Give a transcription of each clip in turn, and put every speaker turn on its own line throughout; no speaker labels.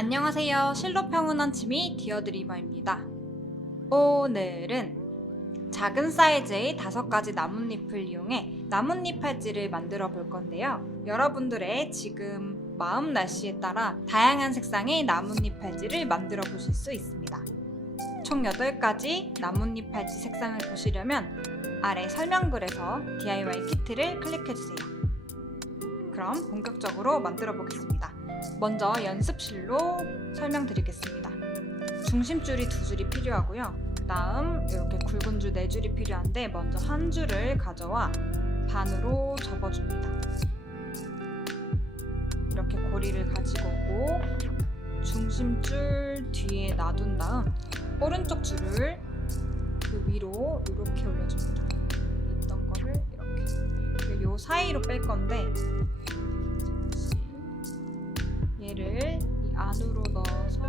안녕하세요. 실로평온한 취미 디어드리머입니다. 오늘은 작은 사이즈의 다섯 가지 나뭇잎을 이용해 나뭇잎 팔찌를 만들어 볼 건데요. 여러분들의 지금 마음 날씨에 따라 다양한 색상의 나뭇잎 팔찌를 만들어 보실 수 있습니다. 총 8가지 나뭇잎 팔찌 색상을 보시려면 아래 설명글에서 DIY 키트를 클릭해주세요. 그럼 본격적으로 만들어 보겠습니다. 먼저 연습실로 설명드리겠습니다. 중심줄이 두 줄이 필요하고요. 다음 이렇게 굵은 줄 네 줄이 필요한데 먼저 한 줄을 가져와 반으로 접어줍니다. 이렇게 고리를 가지고 오고 중심줄 뒤에 놔둔 다음 오른쪽 줄을 그 위로 이렇게 올려줍니다. 있던 거를 이렇게 요 사이로 뺄 건데 얘를 이 안으로 넣어서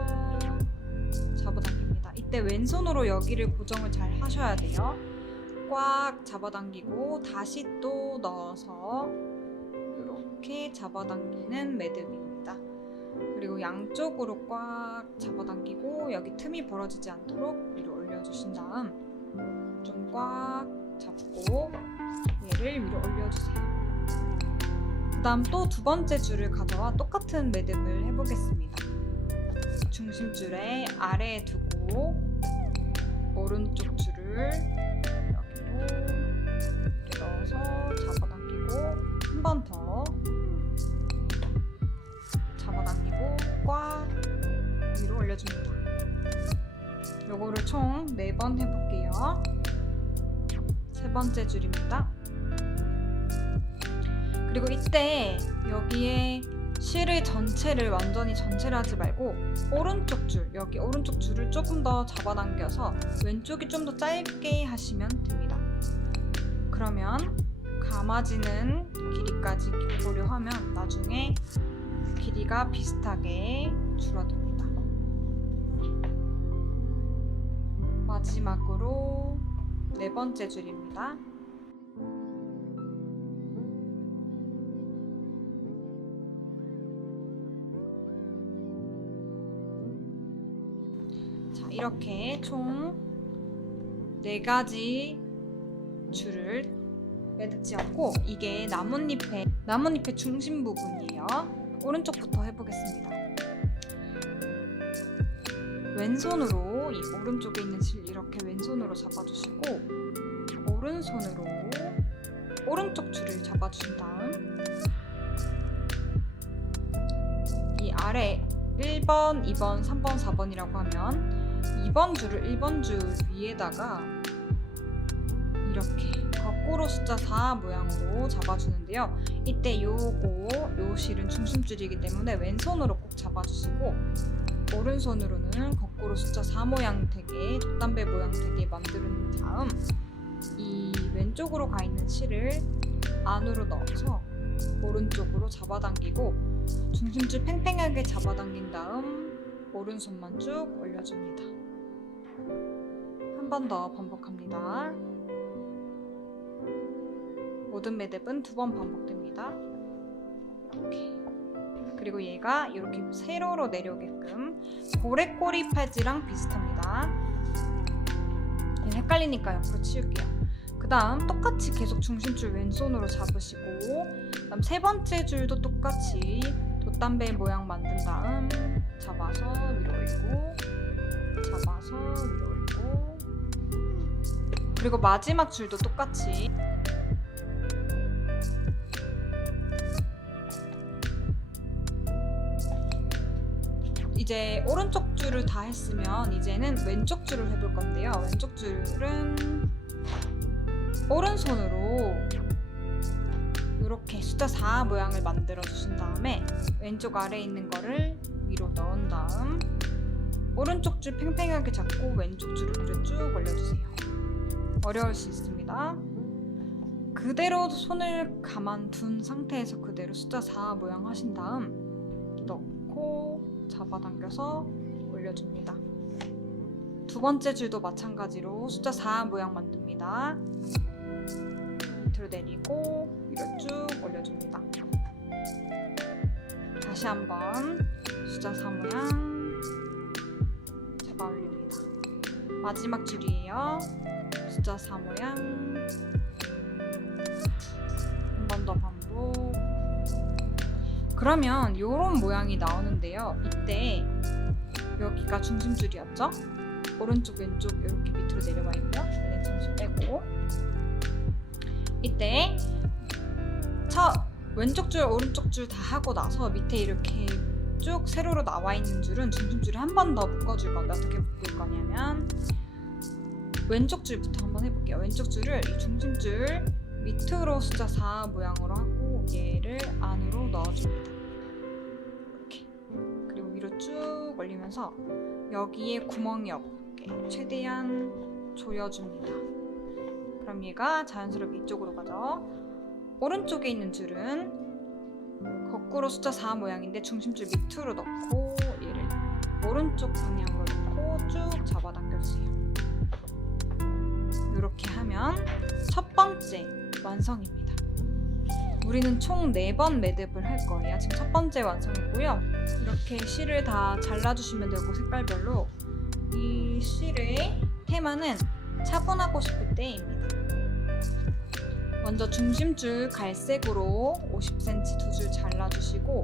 잡아당깁니다. 이때 왼손으로 여기를 고정을 잘 하셔야 돼요. 꽉 잡아당기고 다시 또 넣어서 이렇게 잡아당기는 매듭입니다. 그리고 양쪽으로 꽉 잡아당기고 여기 틈이 벌어지지 않도록 위로 올려주신 다음 좀 꽉 잡고 얘를 위로 올려주세요. 그다음 또 두 번째 줄을 가져와 똑같은 매듭을 해보겠습니다. 중심줄에 아래에 두고 오른쪽 줄을 여기로 이어서 잡아당기고 한 번 더 잡아당기고 꽉 위로 올려줍니다. 요거를 총 네 번 해볼게요. 세 번째 줄입니다. 그리고 이때 여기에 실의 전체를 완전히 전체를 하지 말고 오른쪽 줄, 여기 오른쪽 줄을 조금 더 잡아당겨서 왼쪽이 좀 더 짧게 하시면 됩니다. 그러면 감아지는 길이까지 고려하면 나중에 길이가 비슷하게 줄어듭니다. 마지막으로 네 번째 줄입니다. 이렇게 총 네 가지 줄을 매듭 지었고 이게 나뭇잎의 나뭇잎의 중심 부분이에요. 오른쪽부터 해보겠습니다. 왼손으로 이 오른쪽에 있는 실 이렇게 왼손으로 잡아주시고 오른손으로 오른쪽 줄을 잡아주신 다음 이 아래 1번, 2번, 3번, 4번이라고 하면 2번 줄을 1번 줄 위에다가 이렇게 거꾸로 숫자 4 모양으로 잡아주는데요. 이때 요거 요 실은 중심줄이기 때문에 왼손으로 꼭 잡아주시고 오른손으로는 거꾸로 숫자 4 모양 되게 돛담배 모양 되게 만드는 다음 이 왼쪽으로 가 있는 실을 안으로 넣어서 오른쪽으로 잡아당기고 중심줄 팽팽하게 잡아당긴 다음 오른손만 쭉 올려줍니다. 한 번 더 반복합니다. 모든 매듭은 두 번 반복됩니다. 이렇게. 그리고 얘가 이렇게 세로로 내려오게끔 고래꼬리 팔찌랑 비슷합니다. 헷갈리니까 옆으로 치울게요. 그 다음 똑같이 계속 중심줄 왼손으로 잡으시고 그다음 세 번째 줄도 똑같이 돛담배 모양 만든 다음 잡아서 위로 올리고 잡아서 위로 올리고 그리고 마지막 줄도 똑같이 이제 오른쪽 줄을 다 했으면 이제는 왼쪽 줄을 해볼 건데요 왼쪽 줄은 오른손으로 이렇게 숫자 4 모양을 만들어 주신 다음에 왼쪽 아래에 있는 거를 위로 넣은 다음 오른쪽 줄 팽팽하게 잡고 왼쪽 줄을 위로 쭉 올려주세요. 어려울 수 있습니다. 그대로 손을 가만둔 상태에서 그대로 숫자 4 모양 하신 다음 넣고 잡아당겨서 올려줍니다. 두 번째 줄도 마찬가지로 숫자 4 모양 만듭니다. 밑으로 내리고 위로 쭉 올려줍니다. 다시 한번 수자사 모양 잡아 올립니다. 마지막 줄이에요. 수자사 모양 한 번 더 반복 그러면 이런 모양이 나오는데요. 이때 여기가 중심줄이었죠? 오른쪽 왼쪽 이렇게 밑으로 내려와 있고요. 네, 중심 빼고 이때 첫 왼쪽 줄 오른쪽 줄 다 하고 나서 밑에 이렇게 쭉 세로로 나와 있는 줄은 중심줄을 한 번 더 묶어줄 건데 어떻게 묶을 거냐면 왼쪽 줄부터 한번 해볼게요. 왼쪽 줄을 이 중심줄 밑으로 숫자 4 모양으로 하고 얘를 안으로 넣어줍니다. 이렇게 그리고 위로 쭉 올리면서 여기에 구멍이 없게 최대한 조여줍니다. 줄무늬가 자연스럽게 이쪽으로 가죠. 오른쪽에 있는 줄은 거꾸로 숫자 4 모양인데 중심줄 밑으로 넣고 얘를 오른쪽 방향으로 넣고 쭉 잡아당겨주세요. 이렇게 하면 첫 번째 완성입니다. 우리는 총 4번 매듭을 할 거예요. 지금 첫 번째 완성이고요. 이렇게 실을 다 잘라주시면 되고 색깔별로 이 실의 테마는 차분하고 싶을 때입니다. 먼저 중심줄 갈색으로 50cm 두 줄 잘라주시고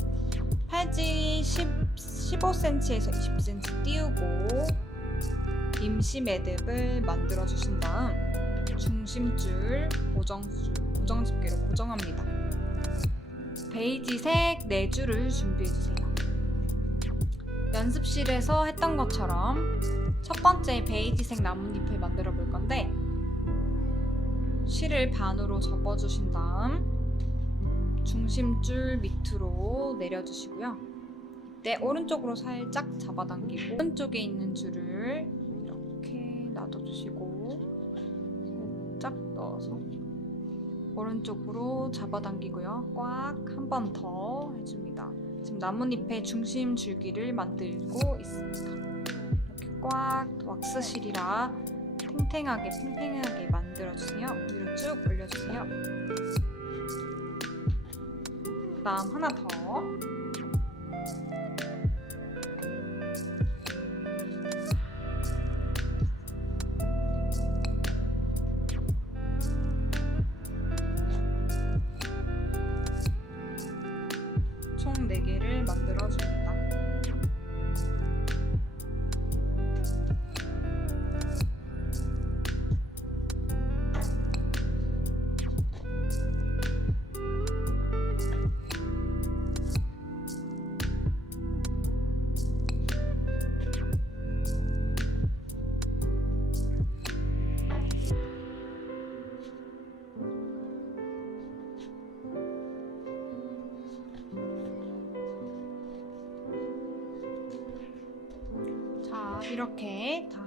팔찌 10, 15cm에서 20cm 띄우고 임시 매듭을 만들어 주신 다음 중심줄 고정줄 고정 집게로 고정합니다. 베이지색 4줄을 준비해 주세요. 연습실에서 했던 것처럼 첫 번째 베이지색 나뭇잎을 만들어 건데 네. 실을 반으로 접어주신 다음 중심줄 밑으로 내려주시고요. 이때 네, 오른쪽으로 살짝 잡아당기고 오른쪽에 있는 줄을 이렇게 놔둬주시고 살짝 넣어서 오른쪽으로 잡아당기고요. 꽉 한 번 더 해줍니다. 지금 나뭇잎의 중심 줄기를 만들고 있습니다. 이렇게 꽉 왁스실이라 탱탱하게 팽팽하게 만들어주세요. 위로 쭉 올려주세요. 다음 하나 더. 이렇게 다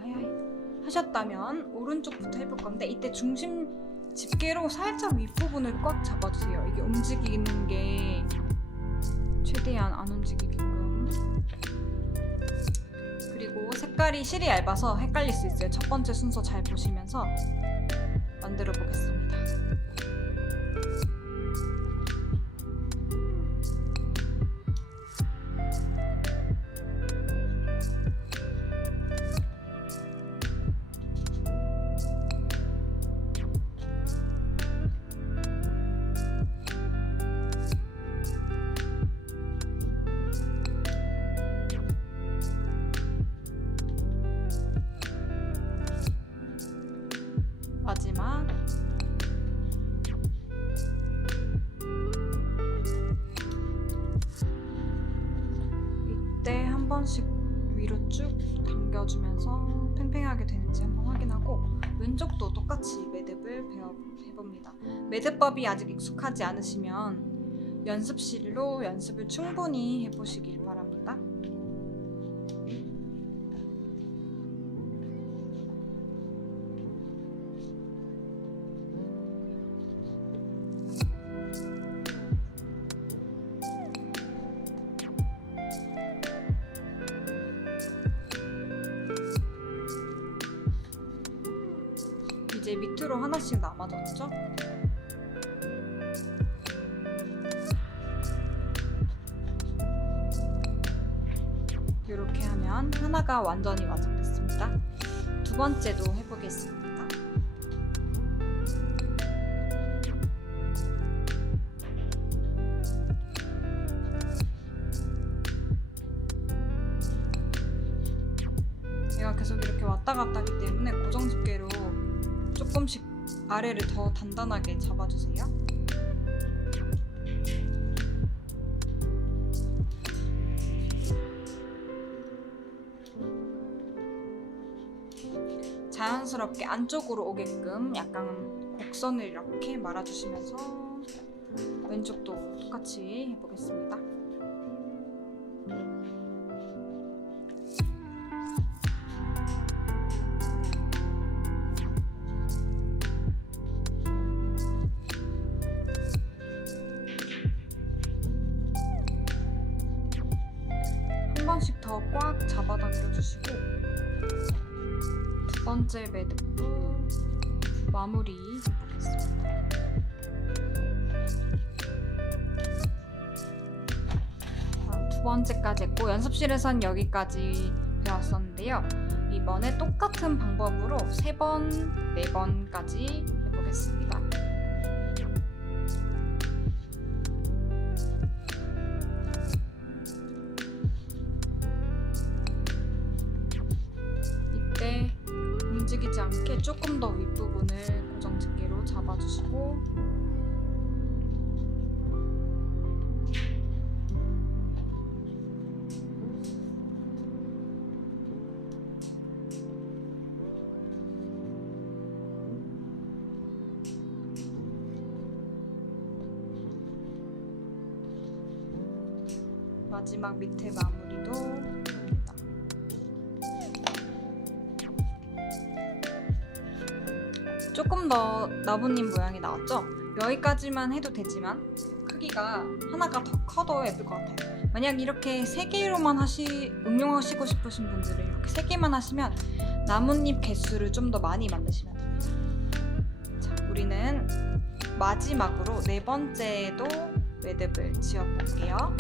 하셨다면 오른쪽부터 해볼 건데 이때 중심 집게로 살짝 윗부분을 꽉 잡아주세요. 이게 움직이는 게 최대한 안 움직이게끔 그리고 색깔이 실이 얇아서 헷갈릴 수 있어요. 첫 번째 순서 잘 보시면서 만들어 보겠습니다. 매듭법이 아직 익숙하지 않으시면 연습실로 연습을 충분히 해보시길 바랍니다. 이제 밑으로 하나씩 남아졌죠? 하나가 완전히 완성됐습니다. 두 번째도 해보겠습니다. 제가 계속 이렇게 왔다 갔다 하기 때문에 고정집게로 조금씩 아래를 더 단단하게 잡아주세요. 자연스럽게 안쪽으로 오게끔 약간 곡선을 이렇게 말아주시면서 왼쪽도 똑같이 해보겠습니다. 한 번씩 더 꽉 잡아당겨 주시고 두 번째 매듭도 마무리 하겠습니다. 두 번째까지 했고 연습실에선 여기까지 배웠었는데요. 이번에 똑같은 방법으로 세 번, 네 번까지 해보겠습니다. 마지막 밑에 마무리도 합니다. 조금 더 나뭇잎 모양이 나왔죠? 여기까지만 해도 되지만 크기가 하나가 더 커도 예쁠 것 같아요. 만약 이렇게 세 개로만 하시 응용하시고 싶으신 분들은 이렇게 세 개만 하시면 나뭇잎 개수를 좀 더 많이 만드시면 됩니다. 자, 우리는 마지막으로 네 번째도 에 매듭을 지어볼게요.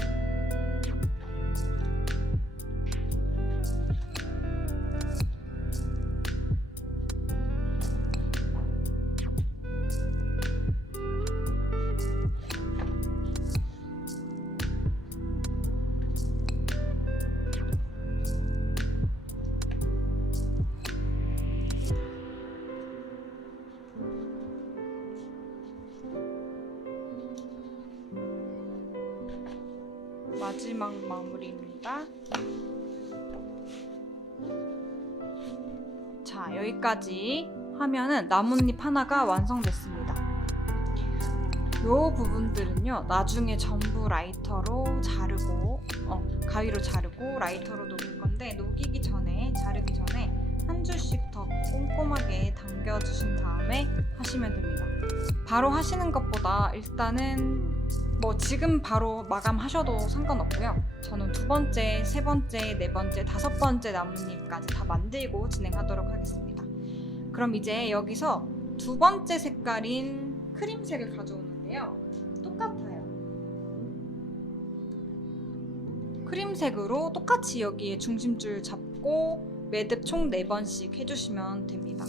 여기다자 여기까지 하면은 나뭇잎 하나가 완성됐습니다. 요 부분들은요 나중에 전부 라이터로 자르고 어, 가위로 자르고 라이터로 녹일 건데 녹이기 전에 자르기 전에 한 줄씩 더 꼼꼼하게 당겨주신 다음에 하시면 됩니다. 바로 하시는 것보다 일단은 뭐 지금 바로 마감하셔도 상관없고요. 저는 두 번째, 세 번째, 네 번째, 다섯 번째 나뭇잎까지 다 만들고 진행하도록 하겠습니다. 그럼 이제 여기서 두 번째 색깔인 크림색을 가져오는데요. 똑같아요. 크림색으로 똑같이 여기에 중심줄 잡고 매듭 총 4번씩 해주시면 됩니다.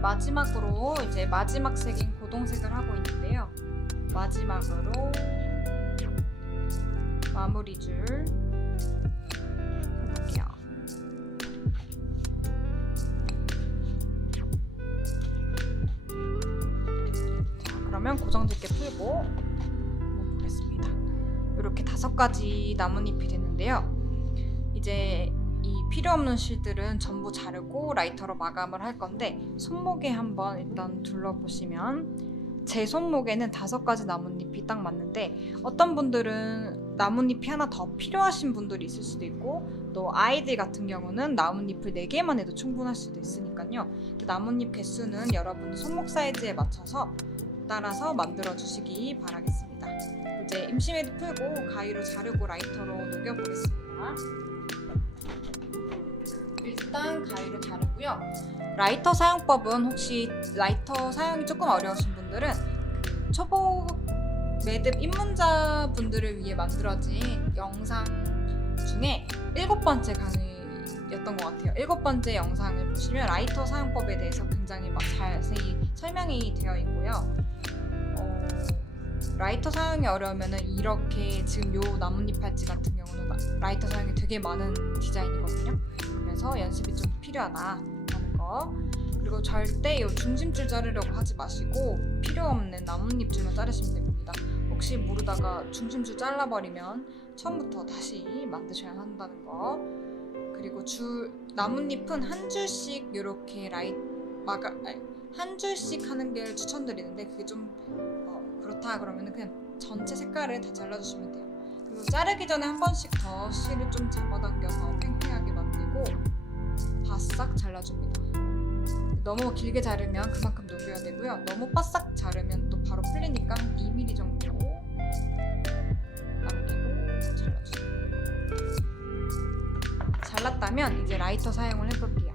마지막으로 이제 마지막 색인 고동색을 하고 있는데요. 마지막으로 마무리 줄 해볼게요. 자, 그러면 고정집게 풀고 보겠습니다. 이렇게 다섯 가지 나뭇잎이 됐는데요. 이제 필요 없는 실들은 전부 자르고 라이터로 마감을 할 건데 손목에 한번 일단 둘러보시면 제 손목에는 다섯 가지 나뭇잎이 딱 맞는데 어떤 분들은 나뭇잎이 하나 더 필요하신 분들이 있을 수도 있고 또 아이들 같은 경우는 나뭇잎을 네개만 해도 충분할 수도 있으니까요 그 나뭇잎 개수는 여러분 손목 사이즈에 맞춰서 따라서 만들어 주시기 바라겠습니다 이제 임시매듭 풀고 가위로 자르고 라이터로 녹여보겠습니다 일단 가위를 자르고요. 라이터 사용법은 혹시 라이터 사용이 조금 어려우신 분들은 그 초보 매듭 입문자 분들을 위해 만들어진 영상 중에 일곱 번째 강의였던 것 같아요. 일곱 번째 영상을 보시면 라이터 사용법에 대해서 굉장히 막 자세히 설명이 되어 있고요. 어, 라이터 사용이 어려우면 이렇게 지금 요 나뭇잎 팔찌 같은 경우는 라이터 사용이 되게 많은 디자인이거든요. 그래서 연습이 좀 필요하다라는 거. 그리고 절대 이 중심줄 자르려고 하지 마시고 필요 없는 나뭇잎줄만 자르시면 됩니다. 혹시 모르다가 중심줄 잘라버리면 처음부터 다시 만드셔야 한다는 거. 그리고 줄 나뭇잎은 한 줄씩 이렇게 라이 막아 아니, 한 줄씩 하는 게 추천드리는데 그게 좀 어, 그렇다 그러면 그냥 전체 색깔을 다 잘라주시면 돼요. 그리고 자르기 전에 한 번씩 더 실을 좀 잡아당겨서 팽팽하게 만들고 바싹 잘라줍니다. 너무 길게 자르면 그만큼 녹여야 되고요. 너무 바싹 자르면 또 바로 풀리니까 2mm 정도 남기고 잘라주세요. 잘랐다면 이제 라이터 사용을 해볼게요.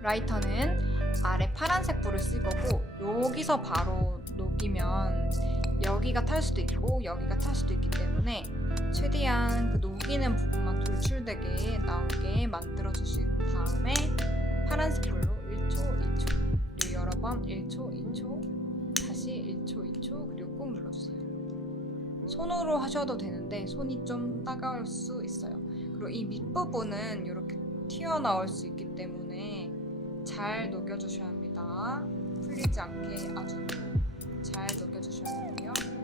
라이터는 아래 파란색 불을 쓸 거고 여기서 바로 녹이면 여기가 탈 수도 있고 여기가 탈 수도 있기 때문에 최대한 그 녹이는 부분만 돌출되게 나오게 만들어 주신 다음에 파란색 볼로 1초, 2초 여러 번 1초, 2초 다시 1초, 2초 그리고 꾹 눌러주세요. 손으로 하셔도 되는데 손이 좀 따가울 수 있어요. 그리고 이 밑부분은 이렇게 튀어나올 수 있기 때문에 잘 녹여주셔야 합니다. 풀리지 않게 아주 잘 녹여주셔야 되고요.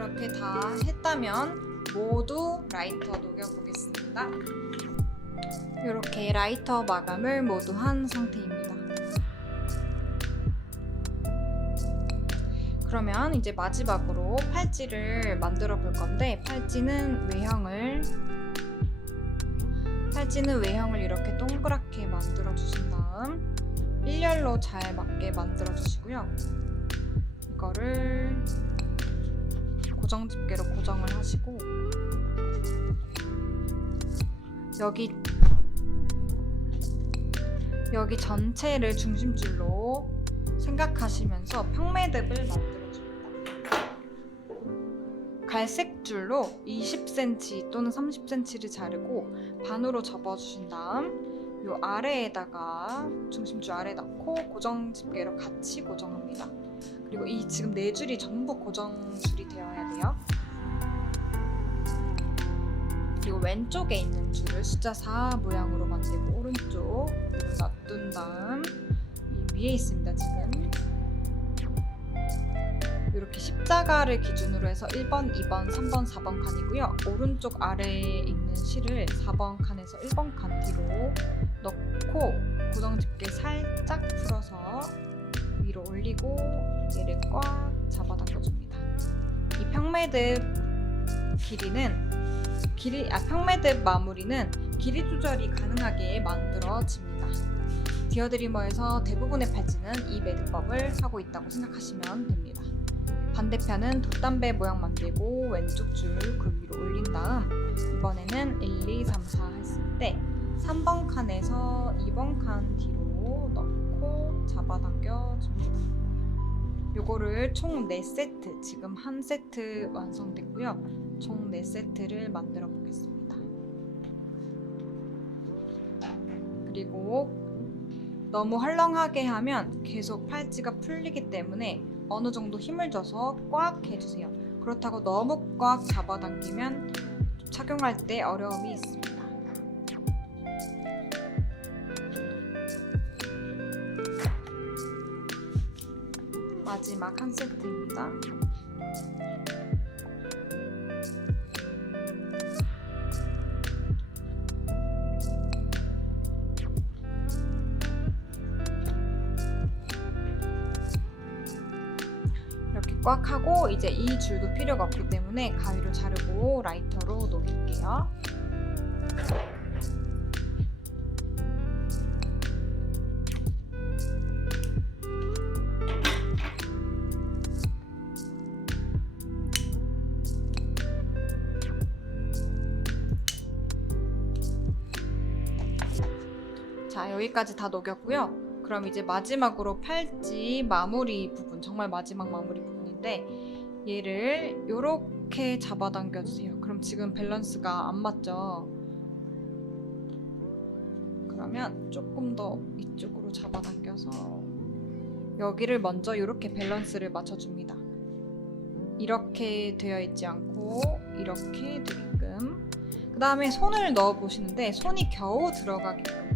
그렇게 다 했다면 모두 라이터 녹여보겠습니다. 이렇게 라이터 마감을 모두 한 상태입니다. 그러면 이제 마지막으로 팔찌를 만들어 볼 건데 팔찌는 외형을 팔찌는 외형을 이렇게 동그랗게 만들어 주신 다음 일렬로 잘 맞게 만들어 주시고요. 이거를 고정 집게로 고정을 하시고 여기 여기 전체를 중심줄로 생각하시면서 평매듭을 만들어줍니다. 갈색 줄로 20cm 또는 30cm를 자르고 반으로 접어주신 다음 이 아래에다가 중심줄 아래 넣고 고정 집게로 같이 고정합니다. 그리고 이 지금 네 줄이 전부 고정줄이 되어야 돼요. 그리고 왼쪽에 있는 줄을 숫자 4 모양으로 만들고 오른쪽 놔둔 다음 이 위에 있습니다 지금 이렇게 십자가를 기준으로 해서 1번, 2번, 3번, 4번 칸이고요 오른쪽 아래에 있는 실을 4번 칸에서 1번 칸 뒤로 넣고 고정집게 살짝 풀어서 그리고 얘를 꽉 잡아 당겨줍니다. 이 평매듭 길이는 길이 아 평매듭 마무리는 길이 조절이 가능하게 만들어집니다. 디어드리머에서 대부분의 팔찌는 이 매듭법을 하고 있다고 생각하시면 됩니다. 반대편은 돛담배 모양 만들고 왼쪽 줄그 위로 올린 다음 이번에는 1, 2, 3, 4 했을 때 3번 칸에서 2번 칸 뒤로 넣고 잡아당겨 줍니다. 요거를 총 4세트, 지금 한 세트 완성됐고요. 총 4세트를 만들어 보겠습니다. 그리고 너무 헐렁하게 하면 계속 팔찌가 풀리기 때문에 어느 정도 힘을 줘서 꽉 해주세요. 그렇다고 너무 꽉 잡아당기면 착용할 때 어려움이 있습니다. 마지막 한 세트입니다. 이렇게 꽉 하고 이제 이 줄도 필요가 없기 때문에 가위로 자르고 라이터로 녹일게요. 여기까지 다 녹였고요. 그럼 이제 마지막으로 팔찌 마무리 부분, 정말 마지막 마무리 부분인데 얘를 이렇게 잡아당겨 주세요. 그럼 지금 밸런스가 안 맞죠? 그러면 조금 더 이쪽으로 잡아당겨서 여기를 먼저 이렇게 밸런스를 맞춰줍니다. 이렇게 되어 있지 않고 이렇게 되게끔 그 다음에 손을 넣어 보시는데 손이 겨우 들어가게끔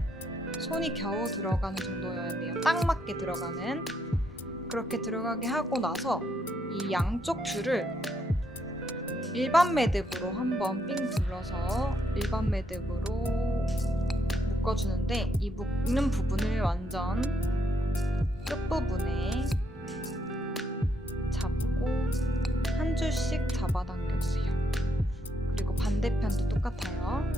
손이 겨우 들어가는 정도여야 요딱 맞게 들어가는. 그렇게 들어가게 하고 나서 이 양쪽 줄을 일반 매듭으로 한번 삥 둘러서 일반 매듭으로 묶어주는데 이 묶는 부분을 완전 끝부분에 잡고 한 줄씩 잡아당겨주세요. 그리고 반대편도 똑같아요.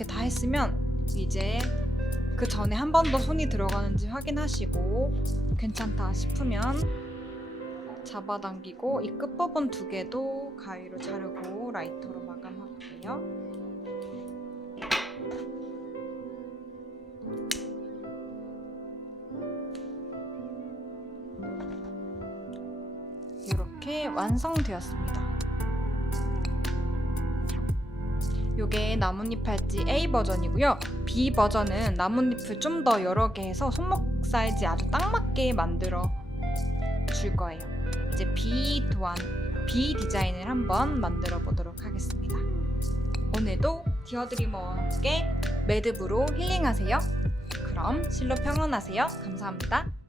이렇게 다 했으면 이제 그 전에 한 번 더 손이 들어가는지 확인하시고 괜찮다 싶으면 잡아당기고 이 끝부분 두 개도 가위로 자르고 라이터로 마감할게요. 이렇게 완성되었습니다. 이게 나뭇잎 팔찌 A 버전이고요. B 버전은 나뭇잎을 좀 더 여러 개 해서 손목 사이즈 아주 딱 맞게 만들어 줄 거예요. 이제 B 또한 B 디자인을 한번 만들어 보도록 하겠습니다. 오늘도 디어드리머와 함께 매듭으로 힐링하세요. 그럼 실로 평온하세요. 감사합니다.